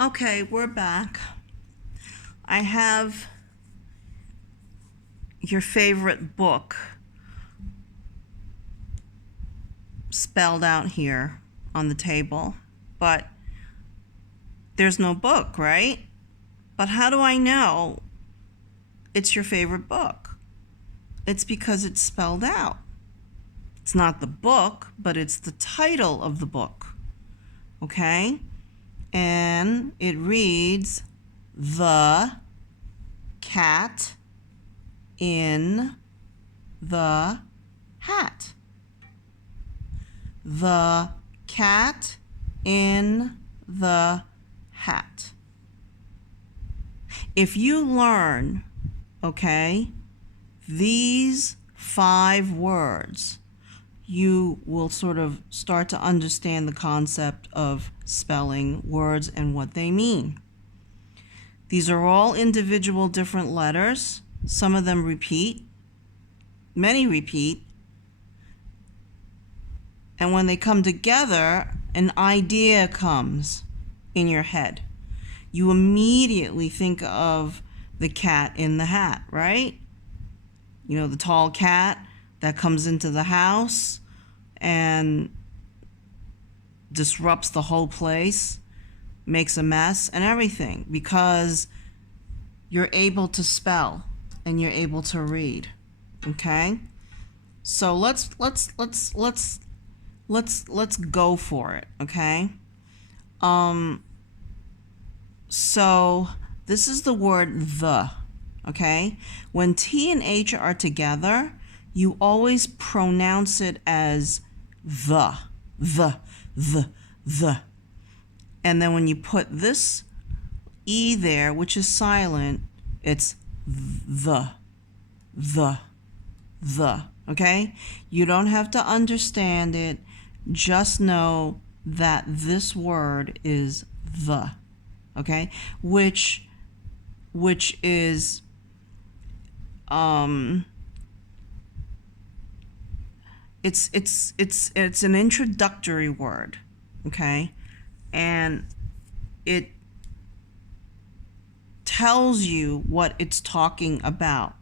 Okay, we're back. I have your favorite book spelled out here on the table, but there's no book, right? But how do I know it's your favorite book? It's because it's spelled out. It's not the book, but it's the title of the book. Okay? And it reads, The Cat in the Hat. The Cat in the Hat. If you learn, okay, these 5 words, you will sort of start to understand the concept of spelling words and what they mean. These are all individual different letters. Some of them repeat, many repeat, and when they come together, an idea comes in your head. You immediately think of the cat in the hat, right? You know, the tall cat that comes into the house and disrupts the whole place, makes a mess and everything, because you're able to spell and you're able to read. Okay? So let's go for it, okay? So this is the word the, okay? When T and H are together, you always pronounce it as the. And then when you put this E there, which is silent, it's the, okay? You don't have to understand it. Just know that this word is the, okay? Which is it's an introductory word, okay? And it tells you what it's talking about.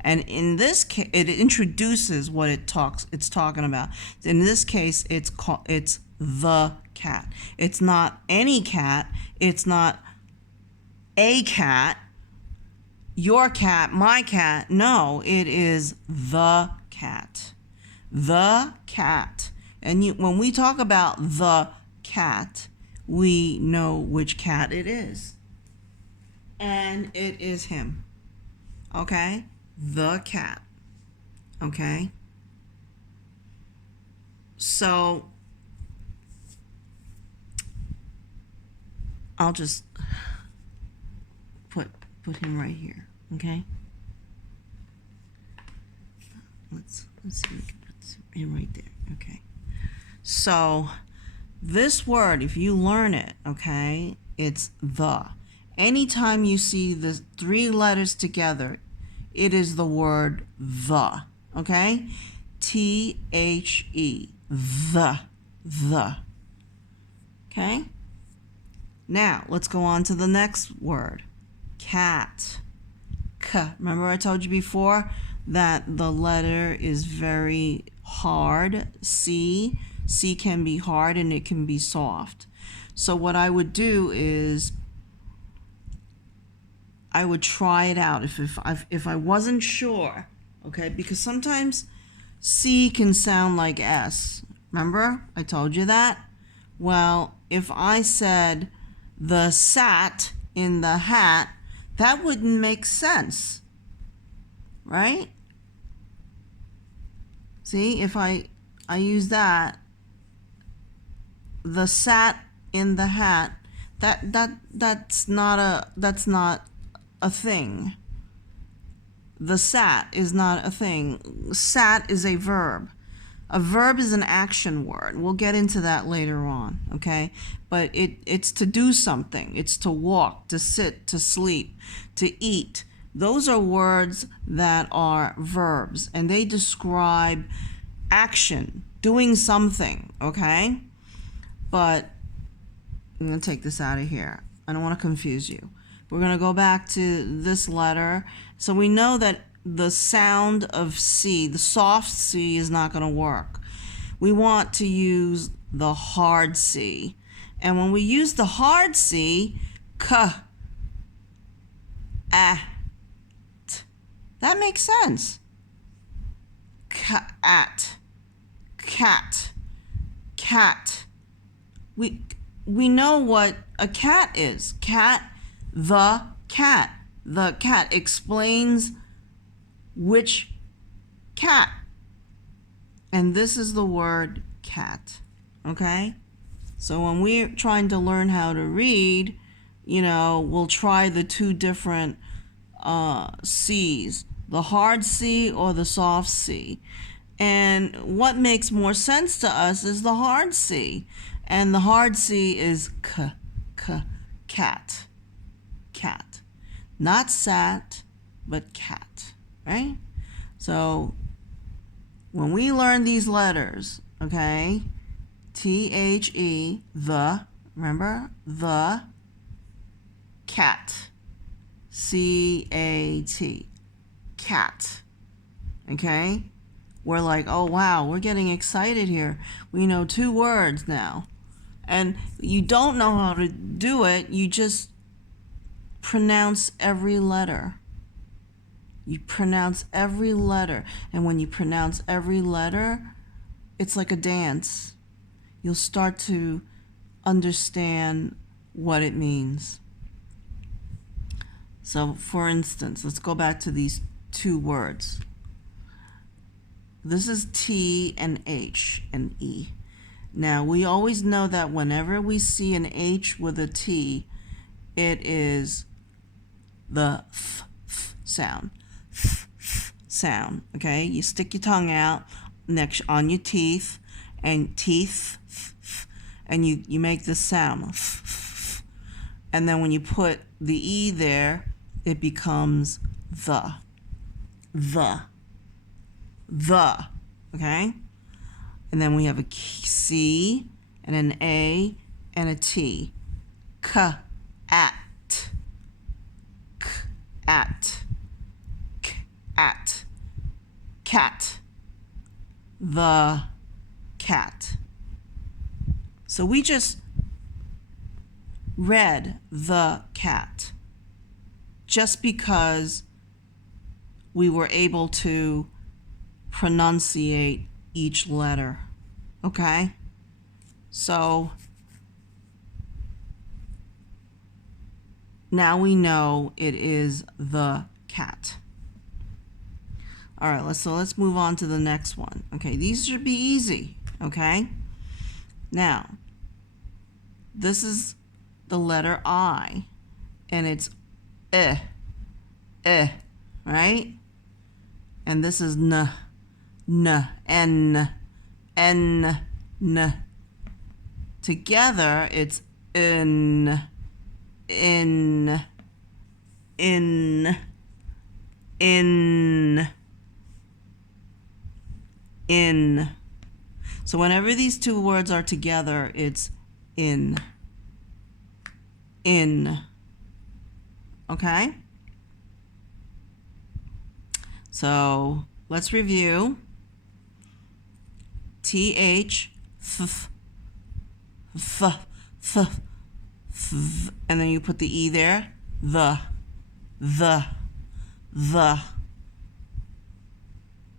And in this case, it introduces what it's talking about. In this case, it's the cat. It's not any cat. It's not a cat, your cat, my cat. No, it is the cat. The cat. And when we talk about the cat, we know which cat it is. And it is him. Okay? The cat. Okay? So I'll just put him right here. Okay? Let's see if we can put him right there. Okay. So this word, if you learn it, okay, it's the. Anytime you see the 3 letters together, it is the word the, okay? T-H-E, the, okay? Now, let's go on to the next word, cat, K. Remember I told you before that the letter is very hard, C. C can be hard and it can be soft. So what I would do is I would try it out if I wasn't sure, okay? Because sometimes C can sound like S. Remember? I told you that? Well, if I said the sat in the hat, that wouldn't make sense, right? See, if I use that, the sat in the hat, that's not a thing. The sat is not a thing. Sat is a verb. A verb is an action word. We'll get into that later on, okay? But it's to do something. It's to walk, to sit, to sleep, to eat. Those are words that are verbs, and they describe action, doing something, okay? But I'm going to take this out of here. I don't want to confuse you. We're going to go back to this letter. So we know that the sound of C, the soft C, is not going to work. We want to use the hard C. And when we use the hard C, k, a, t, that makes sense. Cat, cat, cat. We know what a cat is. Cat, the cat. The cat explains which cat. And this is the word cat. Okay? So when we're trying to learn how to read, we'll try the two different C's, the hard C or the soft C. And what makes more sense to us is the hard C. And the hard C is k, cat, cat. Not sat, but cat, right? So when we learn these letters, okay, T-H-E, remember, the, cat, C-A-T, cat, okay? We're like, oh wow, we're getting excited here. We know 2 words now. And you don't know how to do it, you just pronounce every letter. You pronounce every letter. And when you pronounce every letter, it's like a dance. You'll start to understand what it means. So, for instance, let's go back to these 2 words. This is T and H and E. Now, we always know that whenever we see an H with a T, it is the th sound. Th sound, okay? You stick your tongue out next on your teeth, and teeth, and you make this sound. And then when you put the E there, it becomes the, okay? And then we have a C and an A and a T. K, at, k, at, k, at, cat, the cat. So we just read the cat just because we were able to pronunciate each letter, okay? So now we know it is the cat. All right, let's move on to the next one. Okay, these should be easy, okay? Now, this is the letter I, and it's right? And this is n, n. Together, it's in. So whenever these 2 words are together, it's in. Okay? So let's review. T-H, and then you put the E there. The.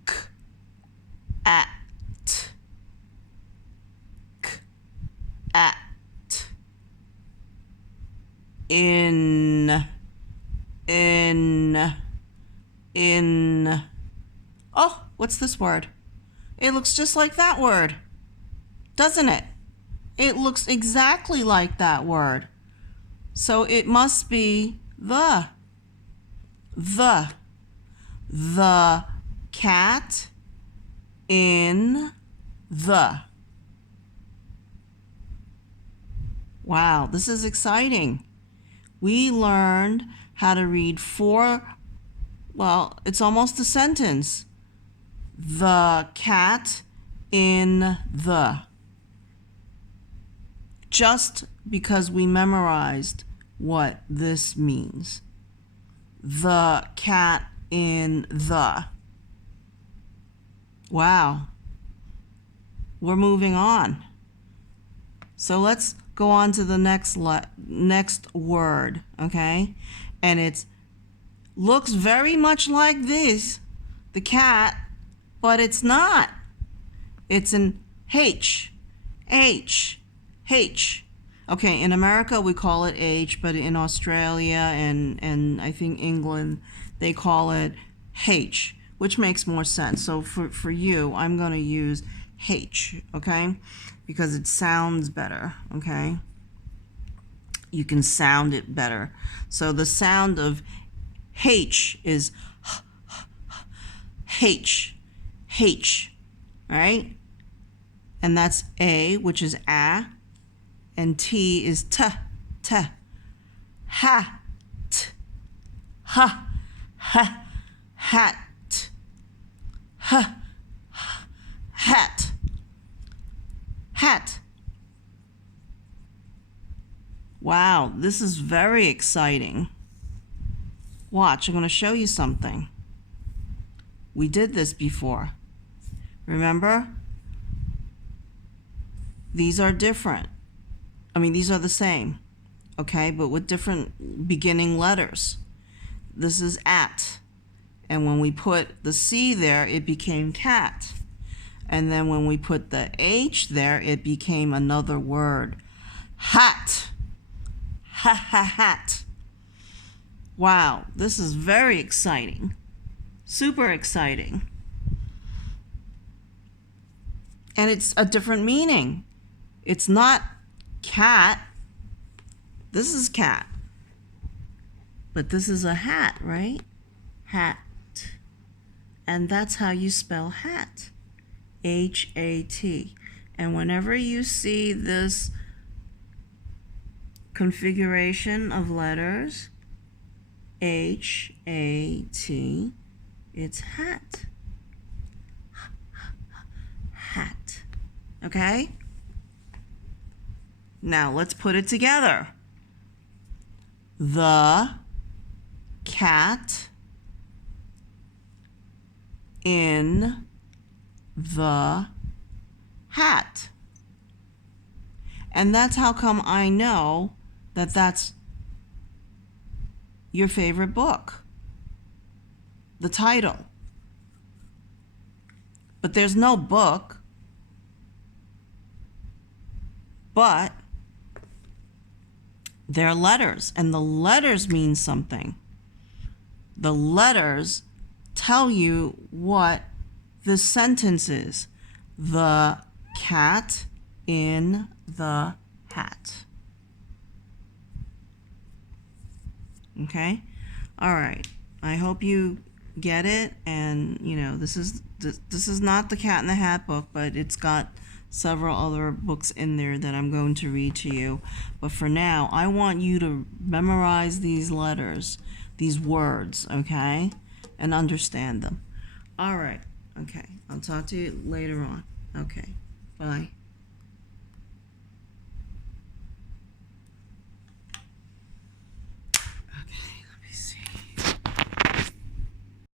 K, at. K, at. In. Oh, what's this word? It looks just like that word, doesn't it? It looks exactly like that word. So it must be the cat in the. Wow, this is exciting. We learned how to read 4, well, it's almost a sentence. The cat in the. Just because we memorized what this means. The cat in the. Wow. We're moving on. So let's go on to the next word, okay? And it looks very much like this, the cat, but it's not. It's an H. H. H. Okay, in America we call it H, but in Australia and I think England, they call it H, which makes more sense. So for you, I'm going to use H, okay? Because it sounds better, okay? You can sound it better. So the sound of H is H, H, right? And that's A, which is a, and T is t, t. Ha, t, ha, ha, hat, ha, hat, hat. Wow, this is very exciting. Watch, I'm going to show you something. We did this before. Remember? These are different. I mean, these are the same, okay, but with different beginning letters. This is at. And when we put the C there, it became cat. And then when we put the H there, it became another word. Hat. Ha ha hat. Wow, this is very exciting. Super exciting. And it's a different meaning. It's not cat. This is cat. But this is a hat, right? Hat. And that's how you spell hat. H-A-T. And whenever you see this configuration of letters, H-A-T, it's hat. Hat. Okay? Now let's put it together. The cat in the hat. And that's how come I know that that's your favorite book. The title. But there's no book. But there are letters, and the letters mean something. The letters tell you what the sentence is. The cat in the hat. Okay? All right. I hope you get it, and you know, this is not the Cat in the Hat book, but it's got several other books in there that I'm going to read to you. But for now, I want you to memorize these letters, these words, okay? And understand them. All right. Okay. I'll talk to you later on. Okay. Bye.